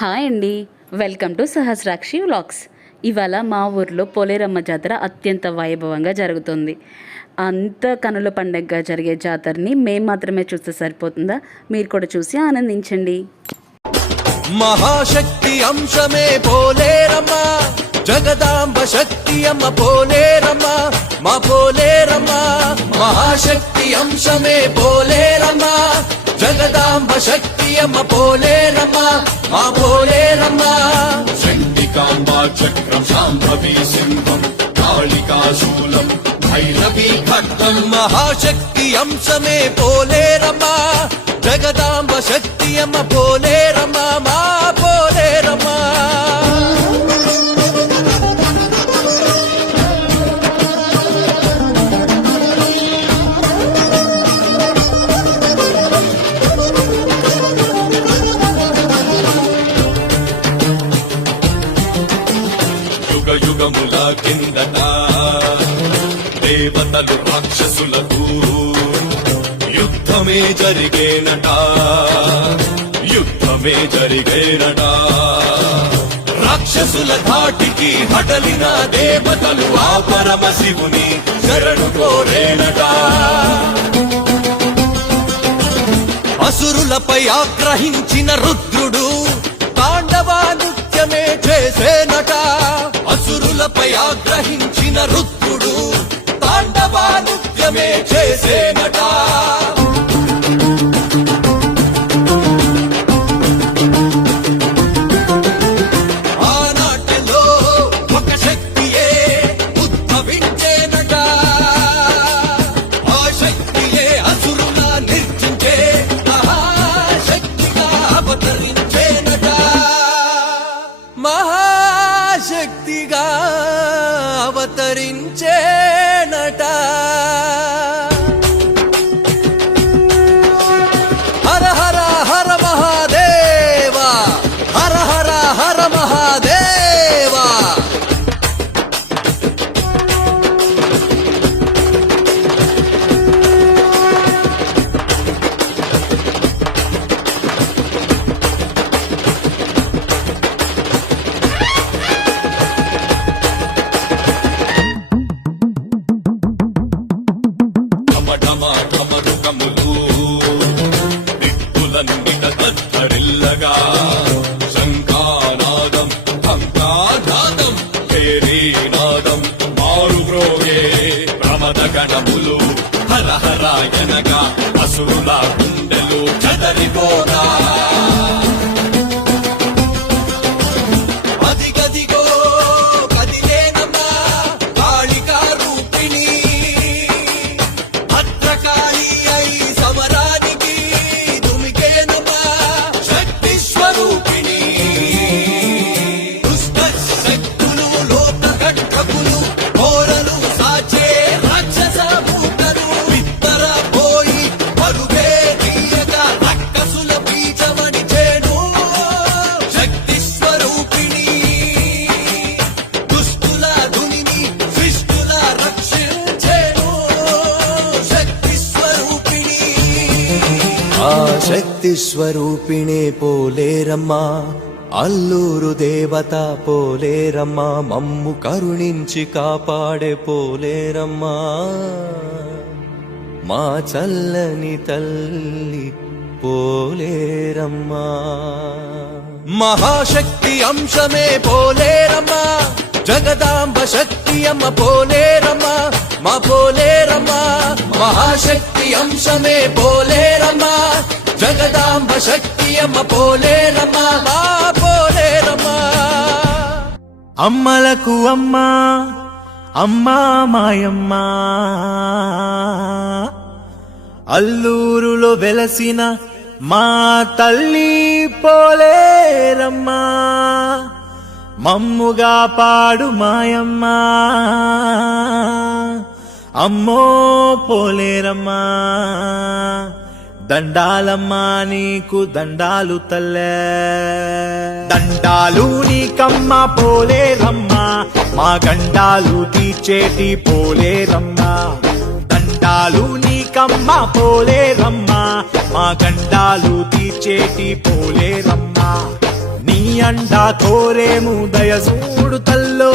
Hi అండి, welcome to Sahasrakshi vlogs. ఇవాళ మా ఊర్లో పోలేరమ్మ జాతర అత్యంత వైభవంగా జరుగుతుంది. అంత కనుల పండగగా జరిగే జాతరని మేము మాత్రమే చూస్తే సరిపోతుందా? మీరు కూడా చూసి ఆనందించండి. మహాశక్తి అంశమే పోలేరమ్మ, జగదాంబ శక్తి అమ్మ పోలేరమ్మ, మా పోలేరమ్మ. మహాశక్తి అంశమే పోలేరమ్మ, జగదాంబ శక్తి అమ్మ పోలేరమ్మ, మా పోలేరమ్మ. చండికాంబా చక్రం శాంభవి సింహం కాళికాశూలం భైరవీ ఖడ్గం. మహాశక్తి అంశమే పోలేరమ్మ, జగదాంబ శక్తి అమ్మ పోలేరమ్మ, మా పోలేరమ్మ. యుగ యుగముల కిందట దేవతలు రాక్షసులకు యుద్ధమే జరిగేనట, యుద్ధమే జరిగేనట. రాక్షసుల ధాటికి హడలిన దేవతలు ఆ పరమశివుని శరణు కోరేనట. అసురులపై ఆగ్రహించిన రుద్రుడు తాండవ నృత్యమే చేసేనట. అసురులపై ఆగ్రహించిన రుద్రుడు తాండవ నృత్యమే చేసేనట. ఆనాటిలో ఒక శక్తియే ఉద్భవించేనట, ఆ శక్తియే అసురుల నిర్జించే మహాశక్తిగా అవతరించేనట. మహాశక్తిగా అవతరించేనట. హర హర హర మహాదేవ, హర హర హర మహాదేవ. ఢమరుకములు దిక్కులన్నిట తత్తరిల్లగా శంఖానాదం ఘంటానాదం పేరీనాదం మారుగ్రోగే ప్రమద గణములు హర హరాయనగా అసురుల గుండెలు చెదరిపోగా. అదిగదిగో కదిలేనమ్మా కాళికా రూపిణి, భద్రకాళి అయి సమరానికి దుమికేనమ్మా శక్తి స్వరూపిణి. దుష్ట శక్తులు లోక కట్టకులు ఘోరలు సాచే రాక్షస మూటలు విత్తర పోయి పరుగే తీయగా రక్కసుల బీజమని చేను. శక్తి స్వరూపిణి దుష్టుల ధునిని శిష్టుల రక్షించేను. శక్తి స్వరూపిణి, ఆ శక్తి స్వరూపిణే పోలేరమ్మ, అల్లూరు దేవత పోలేరమ్మ, మమ్ము కరుణించి కాపాడే పోలేరమ్మ, మా చల్లని తల్లి పోలేరమ్మ. మహాశక్తి అంశమే పోలేరమ్మ, జగదాంబ శక్తి అమ్మ పోలేరమ్మ, మా పోలేరమ్మ. మహాశక్తి అంశమే పోలేరమ్మ, జగదాంబ శక్తి అమ్మ పోలేరమ్మ, మా పోలేరమ్మ. అమ్మలకు అమ్మ అమ్మా మాయమ్మ, అల్లూరులో వెలసిన మా తల్లి పోలేరమ్మ, మమ్ముగా పాడు మాయమ్మ. అమ్మో పోలేరమ్మ, దండాలమ్మా నీకు దండాలు తల్లే, దండాలు నీకమ్మ పోలేరమ్మ, మా గండాలు తీర్చేటి పోలేరమ్మ. దండాలు నీకమ్మ పోలేరమ్మ, మా గండాలు తీర్చేటి పోలేరమ్మ. నీ అండా కోరేము దయసూడు తల్లో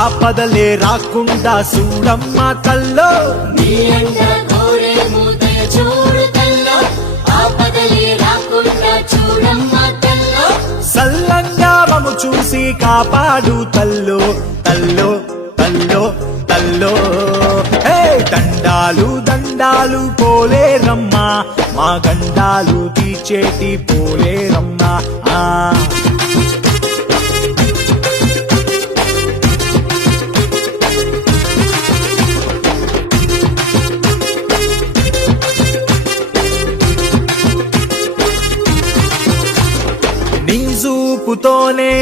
ఆపదలే రాకుండా చూడమ్మ తల్లో నీ అండ కోరేము దయ చూడు తల్లో ఆపదలే రాకుండా చూడమ్మ తల్లో సల్లంగా మము చూసి కాపాడు తల్లో తల్లో తల్లో తల్లో హే దండాలు దండాలు పోలేరమ్మ మా గండాలు తీర్చేటి పోలేరమ్మ ఆ నీ చూపుతోనే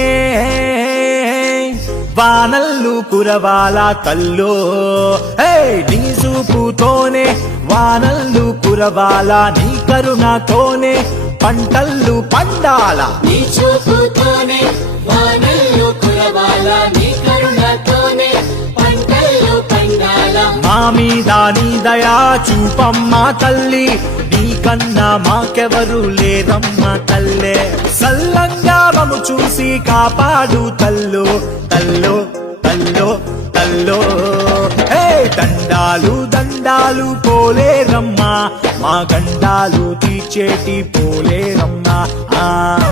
వానల్లు కురవాల తల్లో హే నీ చూపుతోనే వానల్లు కురవాల నీ కరుణతోనే పంటల్లు పండాల నీ చూపుతోనే వానల్లు కురవాల నీ కరుణతోనే పంటలు పండాల మా మీద నీ దయా చూపమ్మ తల్లి నీ కన్నా మాకెవరు లేరమ్మ తల్లే సల్లంగా మము చూసి కాపాడు తల్లో తల్లో తల్లో తల్లో హే దండాలు దండాలు పోలేరమ్మ మా గండాలు తీర్చేటి పోలేరమ్మ ఆ